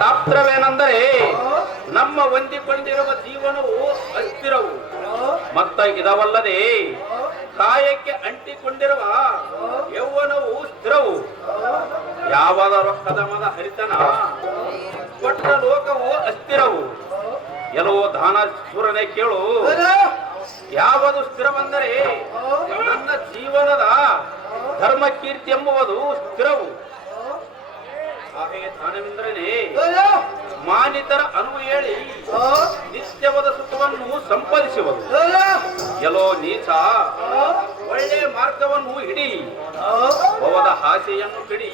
ತಾಪ್ತ್ರವೇನೆಂದರೆ ನಮ್ಮ ಹೊಂದಿಕೊಂಡಿರುವ ಜೀವನವು ಅಸ್ಥಿರವು. ಮತ್ತ ಇದವಲ್ಲದೆ ಕಾಯಕ್ಕೆ ಅಂಟಿಕೊಂಡಿರುವ ಯೌವನವು ಸ್ಥಿರವು. ಯಾವದ ರೊಕ್ಕದ ಮದ ಹರಿತನ ಕೊಟ್ಟ ಲೋಕವು ಅಸ್ಥಿರವು. ಎಲ್ಲೋ ದಾನ ಸೂರನೆ ಕೇಳು. ಯಾವುದು ಸ್ಥಿರವೆಂದರೆ ನನ್ನ ಜೀವನದ ಧರ್ಮ ಕೀರ್ತಿ ಎಂಬುವುದು ಸ್ಥಿರವು. ಹಾಗೆಯೇ ದಾನವೆಂದರೆ ಮಾನಿತರ ಅನುವು ಹೇಳಿ ನಿತ್ಯವಾದ ಸುಖವನ್ನು ಸಂಪಾದಿಸುವುದು ಎಲ್ಲೋ ನೀಚ ಒಳ್ಳೆ ಮಾರ್ಗವನ್ನು ಹಿಡಿ ಭವದ ಹಾಸೆಯನ್ನು ಬಿಡಿ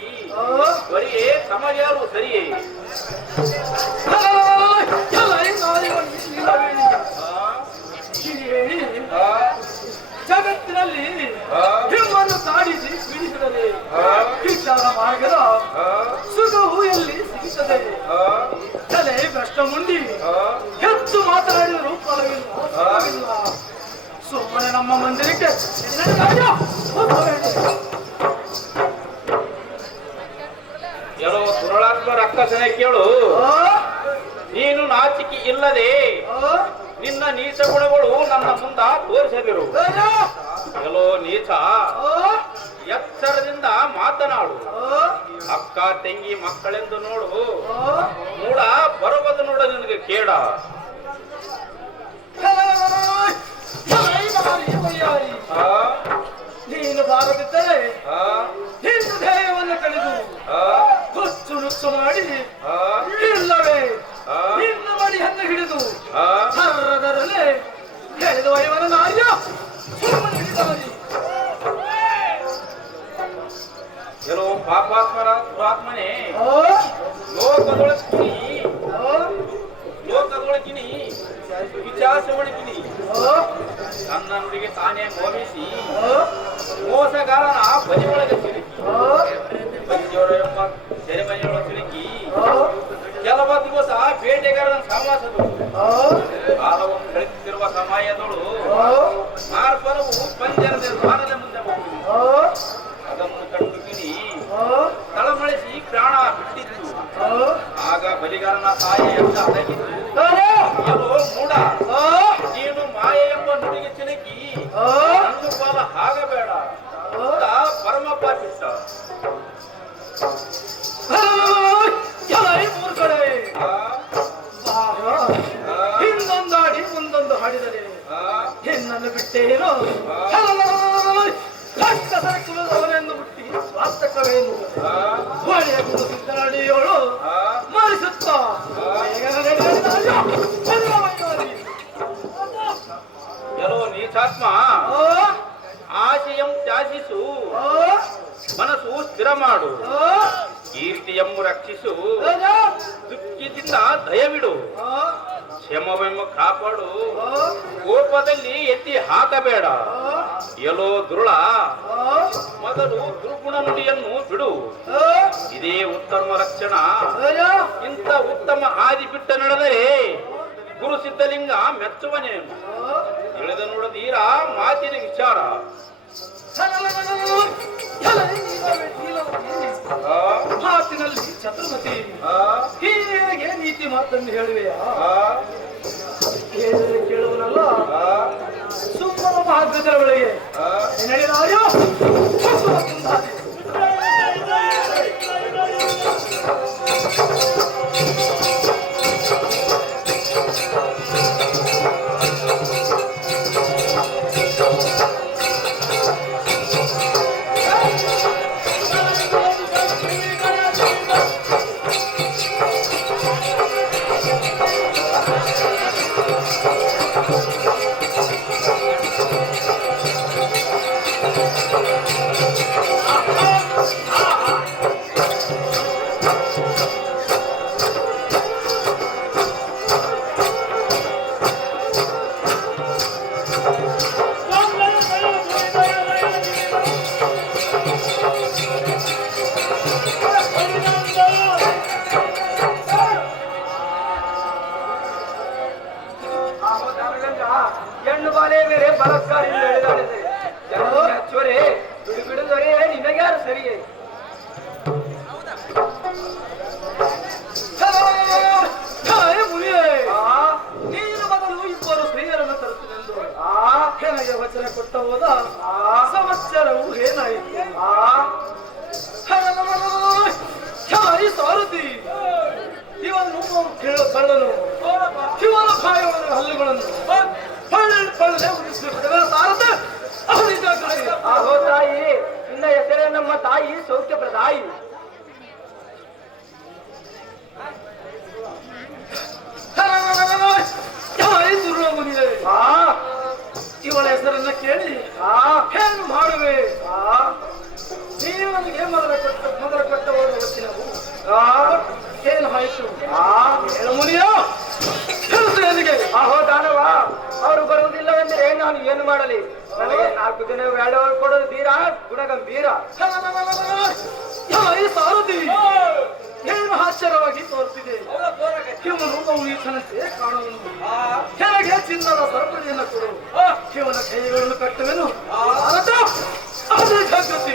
ಬರಿಯೇ ಸಮಯಾರು ಸರಿಯೇ. ಜಗತ್ತಿನಲ್ಲಿ ಹಿಮ್ಮನ್ನು ತಾಡಿಸಿ ಪೀಡಿಸಿದರೆ ವಿಚಾರ ಮಾರ್ಗದ ತಲೆ ಭ್ರಷ್ಟ ಮುಂಡಿ ಆ, ಹೆಚ್ಚು ಮಾತನಾಡಿದರೂ ಫಲವಿಲ್ಲ. ಸುಮ್ಮನೆ ನಮ್ಮ ಮಂದಿರಕ್ಕೆ. ಎಲ್ಲೋ ದುರಳಾತ್ಮ ರಕ್ಕಸನೆ ಕೇಳು. ನೀನು ನಾಚಿಕೆ ಇಲ್ಲದೆ ನಿನ್ನ ನೀಚ ಗುಣಗಳು ನನ್ನ ಮುಂದ ತೋರಿಸದಿರು. ಎಲ್ಲೋ ನೀಚ. ಎಚ್ಚರದಿಂದ ಮಾತನಾಡು. ಅಕ್ಕ ತಂಗಿ ಮಕ್ಕಳೆಂದು ನೋಡು. ನೋಡ ಮೂಡ ಬರುವುದು ನೋಡ ನಿನಗೆ ಕೇಡ. ಆ, ನೀನು ಬಾರದಿದ್ದರೆ ಆ, ಹಿಂದು ಧ್ಯೇಯವನ್ನು ಕಳೆದು ಆ, ಹುಚ್ಚು ನುಚ್ಚು ಮಾಡಿ ಆ, ಇಲ್ಲವೇ. ನಿನ್ನ ಮಡಿಯನ್ನು ಹಿಡಿದು ಆ, ದುರಾತ್ಮನೇ ಆ, ಲೋಕದೊಳಗಿನಿ. ವಿಚಾರ ಲೋಕದೊಳಗಿನಿ. ವಿಚಾಸೊಳಗಿನಿ ಆ, ನನ್ನ ನುಡಿಗೆ ತಾನೇ ಮೋಹಿಸಿ. ಮೋಸಗಾರನ ಬಲಿಯೊಳಗೆ ಸಿಲುಕಿ ಎಂಬ ಸೆರೆಮನೆಯೊಳಗೆ ಸಿಲುಕಿ ಆ, ಕೆಲವ ದಿವಸ ಬೇಟೆಗಾರನ ಸಮಾಸದು ಕಾಲವನ್ನು ಕಳೆಯುತ್ತಿರುವ ಸಮಯದಳು ಮಾರ್ಪರವು ಪಂಜರದ ಅಡಗಿದ್ದು ಆ, ಮೂಡ ನೀನು ಮಾಯೆ ಎಂಬ ನುಡಿಗೆ ಚಿಲುಕಿ ಆ, ನಂದು ಪಾಲ ಆಗಬೇಡ ಪರಮ ಮೂರ್ಖರೇ, ಆ, ಬಾರ, ಆ, ಹಿಂದೊಂದಾಡಿ ಮುಂದೊಂದು ಹಾಡಿದರೆ ಹೆಣ್ಣನ್ನು ಬಿಟ್ಟೇನು ಕಷ್ಟ ಸರಕುವುದವನೆಂದು ಬಿಟ್ಟಿ ಸ್ವಾರ್ಥಕವೇನು ಗುರು ಸಿದ್ದನಡಿಯೋಳು ಎಲ್ಲೋ ನೀಚಾತ್ಮ ಆಶಯಂ ತ್ಯಾಜಿಸು. ಮನಸ್ಸು ಸ್ಥಿರ ಮಾಡು. ಆ, ಕೀರ್ತಿಯನ್ನು ರಕ್ಷಿಸು. ದುಃಖದಿಂದ ದಯವಿಡು. ಕ್ಷಮವೆಂಬ ಕಾಪಾಡು. ಕೋಪದಲ್ಲಿ ಎತ್ತಿ ಹಾಕಬೇಡ. ಎಲ್ಲೋ ದುರುಳ. ಮೊದಲು ದುರ್ಗುಣ ನುಡಿಯನ್ನು ಬಿಡು ಇದೇ ಉತ್ತಮ ಲಕ್ಷಣ. ಇಂಥ ಉತ್ತಮ ಆದಿ ಬಿಟ್ಟ ನಡೆದರೆ ಗುರು ಸಿದ್ಧಲಿಂಗ ಮೆಚ್ಚುವನೇನು ಆ, ತಿಳಿದ ನೋಡದೀರ ಮಾತಿನ ವಿಚಾರ. ಮಾತಿನಲ್ಲಿ ಚತುರ್ಮತಿ. ಆ, ಹೀಗೆ ನೀತಿ ಮಾತನ್ನು ಹೇಳುವೆಯಾ? ಹೇಳಿದರೆ ಕೇಳುವನಲ್ಲ? ಸುಮ್ಮನ ಮಹಾಗ್ರಜರ ಬಳಿಗೆ ಆ. ಹೆಣ್ಣು ಬಾಲೆ ಬೇರೆ ಬಲತ್ಕಾರ ಚೊರೆ ಬಿಡು ದೊರೆ ನಿನಗ್ಯಾರು ಸರಿಯೇ? ನೀನು ಮೊದಲು ಇಬ್ಬರು ಆ. ತರುತ್ತದೆಂದು ವಚನ ಕೊಟ್ಟ ಹೋದ ಸಮಸ್ಯೆ ಕೇಳಿ. ಫೇಲ್ ಮಾಡುವೆ ಜೀವನಿಗೆ ಮೊದಲ ಕೊಟ್ಟ ಮೊದಲ ಕೊಟ್ಟವರು ಆ ಏನು ಆಯಿತು ಆ ಕೆಲಸ ತಾನವ ಅಹೋ ದಾನವ ಅವರು ಬರುವುದಿಲ್ಲವೆಂದರೆ ನಾನು ಏನು ಮಾಡಲಿ? ನನಗೆ ನಾಲ್ಕು ದಿನ ಬೇಡವರು ಕೊಡೋದು ಬೀರ ಗುಣಗಂಭೀರ. ಈ ಸಾರದಿ ಏನು ಆಶ್ಚರ್ಯವಾಗಿ ತೋರ್ತಿದೆ. ಇವನು ಈತನಂತೆ ಕಾಣುವನು ಕೆಳಗೆ ಚಿನ್ನದ ಸರಪಣಿಯನ್ನು ಕೊಡು. ಕೇವಲ ಕೈಗಳನ್ನು ಕಟ್ಟುವೆನು. ಅದೇ ಜಗತ್ತಿ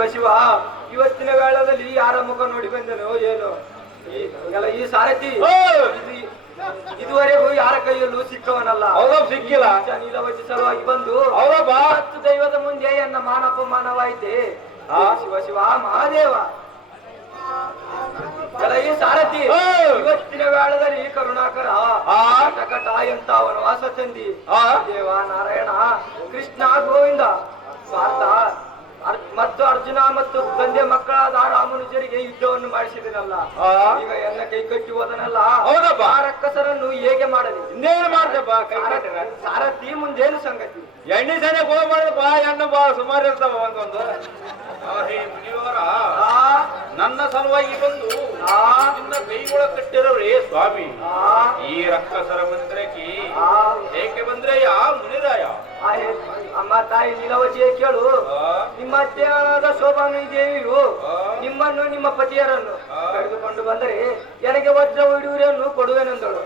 ಶಿವ ಶಿವ ಇವತ್ತಿನ ವೇಳದಲ್ಲಿ ಯಾರ ಮುಖ ನೋಡಿ ಬಂದನೋ ಏನು? ಈ ಸಾರಥಿ ಇದುವರೆಗೂ ಯಾರ ಕೈಯಲ್ಲೂ ಸಿಕ್ಕವನಲ್ಲ. ಸಿಕ್ಕಿಲ್ಲ. ನೀಲವತಿ ಸಲುವಾಗಿ ಬಂದು ಹತ್ತು ದೈವದ ಮುಂದೆ ಎನ್ನ ಮಾನಪ ಮಾನವಾಯಿತೆ ಶಿವ ಶಿವ ಮಹಾದೇವ. ಈ ಸಾರಥಿ ಇವತ್ತಿನ ವೇಳದಲ್ಲಿ ಕರುಣಾಕರ ಕಟಕಟ ಎಂತ ವನವಾಸ ಚಂದಿ ದೇವ ನಾರಾಯಣ ಕೃಷ್ಣ ಗೋವಿಂದ ಸ್ವಾರ್ಥ ಮತ್ತು ಅರ್ಜುನ ಮತ್ತು ತಂದೆ ಮಕ್ಕಳಾದ ರಾಮನುಜರಿಗೆ ಯುದ್ಧವನ್ನು ಮಾಡಿಸಿದನಲ್ಲ. ಈಗ ಎಲ್ಲ ಕೈ ಕಟ್ಟಿ ಹೋದನಲ್ಲ. ಹೌದಪ್ಪ. ಆ ರಕ್ಕಸರನ್ನು ಹೇಗೆ ಮಾಡಲಿ? ಇನ್ನೇನು ಮಾಡ್ದಪ್ಪ? ಕಟ್ಟಿರ ಸಾರಥಿ ಮುಂದೇನು ಸಂಗತಿ? ಎಣ್ಣೆ ಸನೆ ಹೋಗಿ ಬಾ ಬಾ ಸುಮಾರು ಇರ್ತಾವ ಒಂದೊಂದು. ಮುನಿಯವರ ನನ್ನ ಸಲುವಾಗಿ ಬಂದು ಆ? ನಿನ್ನ ಕೈಗೊಳ ಕಟ್ಟಿರೋರೇ ಸ್ವಾಮಿ. ಆ? ಈ ರಕ್ಕಸರ ಬಂದ್ರೆ ಆ? ಏಕೆ ಬಂದ್ರೆ ಯಾ ಮುನಿರಾಯ? ಆ ಅಮ್ಮ ತಾಯಿ ನೀಲವಜಿಯ ಕೇಳು. ನಿಮ್ಮ ಅತ್ತೆಯಾದ ಶೋಭಾನು ದೇವಿಯು ನಿಮ್ಮನ್ನು ನಿಮ್ಮ ಪತಿಯರನ್ನು ಕಳೆದುಕೊಂಡು ಕರೆದುಕೊಂಡು ಬಂದರೆ ಎನಗೆ ವಜ್ರ ಉಡುವರೆಯನ್ನು ಕೊಡುವೆನೆಂದಳು.